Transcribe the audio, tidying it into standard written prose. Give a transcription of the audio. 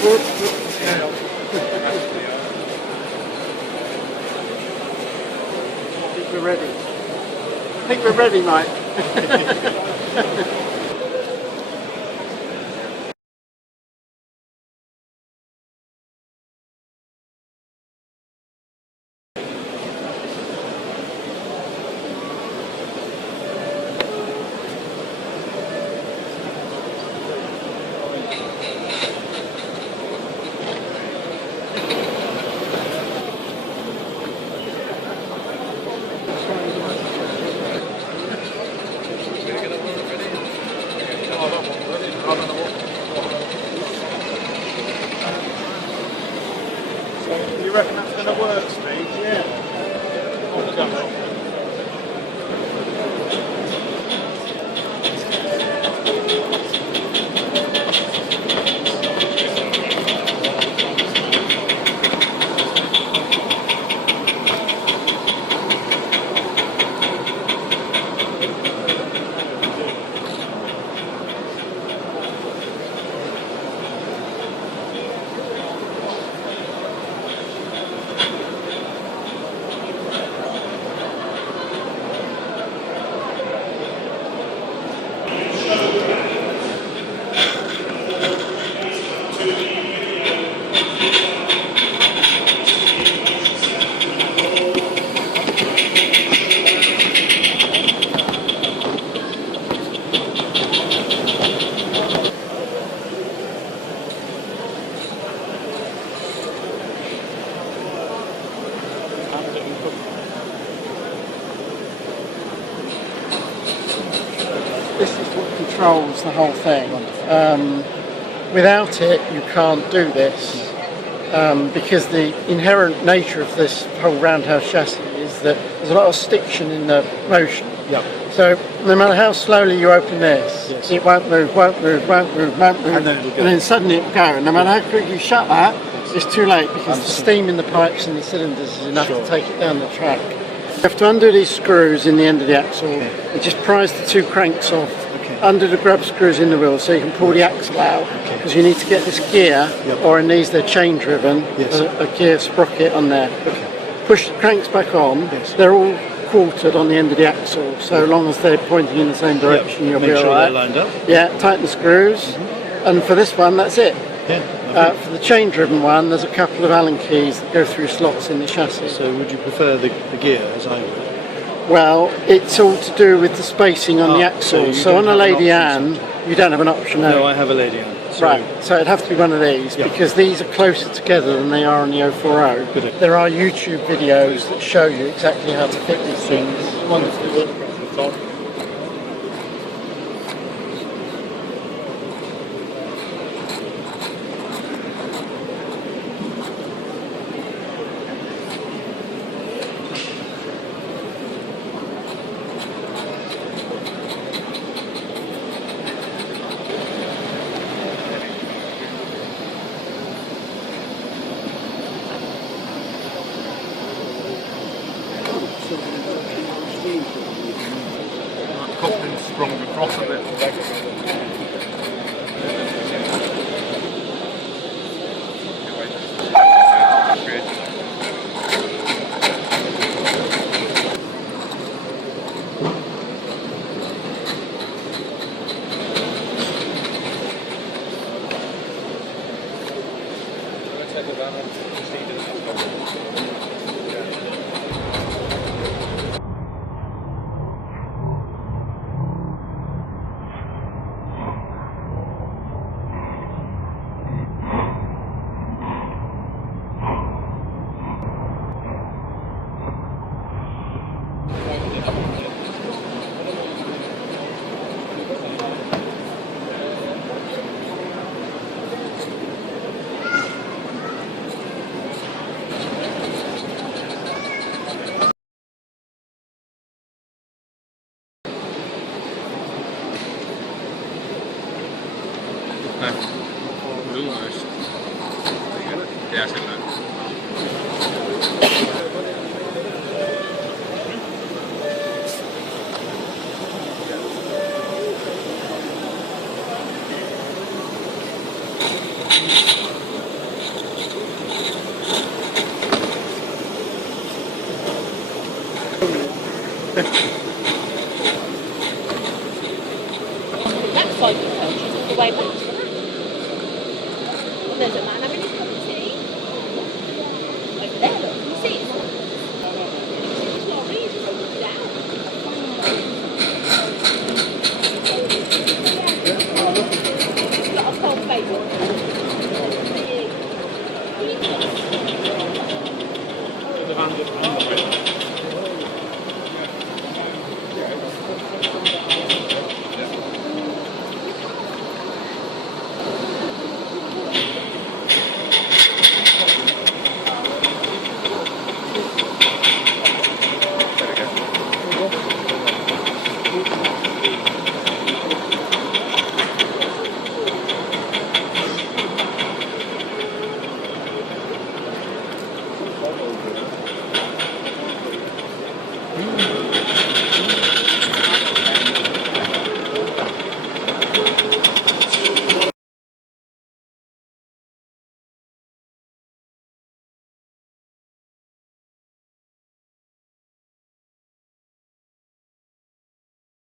Whoop, whoop. Yeah. I think we're ready. I think we're ready, mate. You reckon that's going to work, Steve? Yeah. This is what controls the whole thing. Without it, you can't do this because the inherent nature of this whole roundhouse chassis is that there's a lot of stiction in the motion. Yep. So no matter how slowly you open this, yes, it won't move, and then suddenly it will go. And no matter how quick you shut that, it's too late because the steam in the pipes and the cylinders is enough to take it down the track. You have to undo these screws in the end of the axle and just prise the two cranks off, undo the grub screws in the wheel so you can pull the axle out, because you need to get this gear, or in these they're chain driven, a gear sprocket on there. Push the cranks back on, they're all quartered on the end of the axle, so long as they're pointing in the same direction you'll be alright. Lined up. Yeah, tighten the screws, and for this one that's it. For the chain driven one, there's a couple of Allen keys that go through slots in the chassis. So would you prefer the gear as I would? Well, it's all to do with the spacing on the axle. So on a Lady Anne, you don't have an option. No, I have a Lady Anne. So right, so it'd have to be one of these because these are closer together than they are on the 040. Good. There are YouTube videos that show you exactly how to fit these things. Wonderful. Coupling's sprung across a bit. Almost. Yeah, I said that. That side of the couch is all the way back to that. And there's a man having his cup of tea. Over there, look, can you see it? It's not easy to look down. It's got a cold face on it. The van just